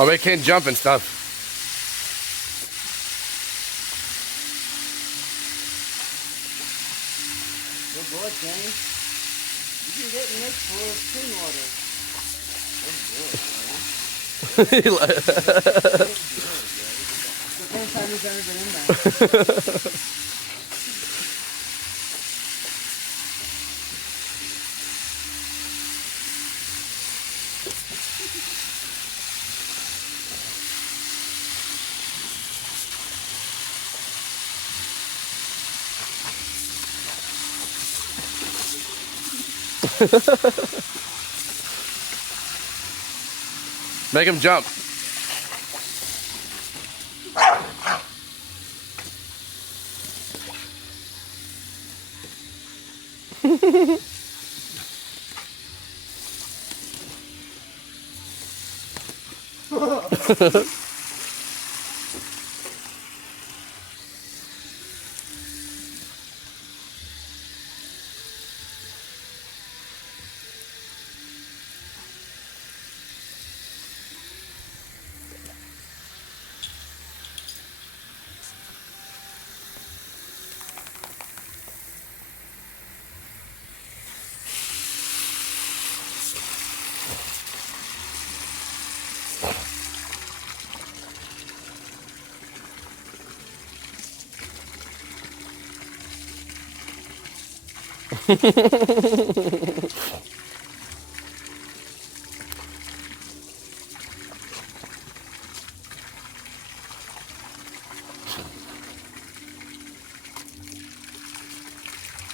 Oh, they can't jump and stuff. Good boy, Kenny. You can get mixed full of clean water. Good boy, man. It's the first time he's ever been in there. Make him jump.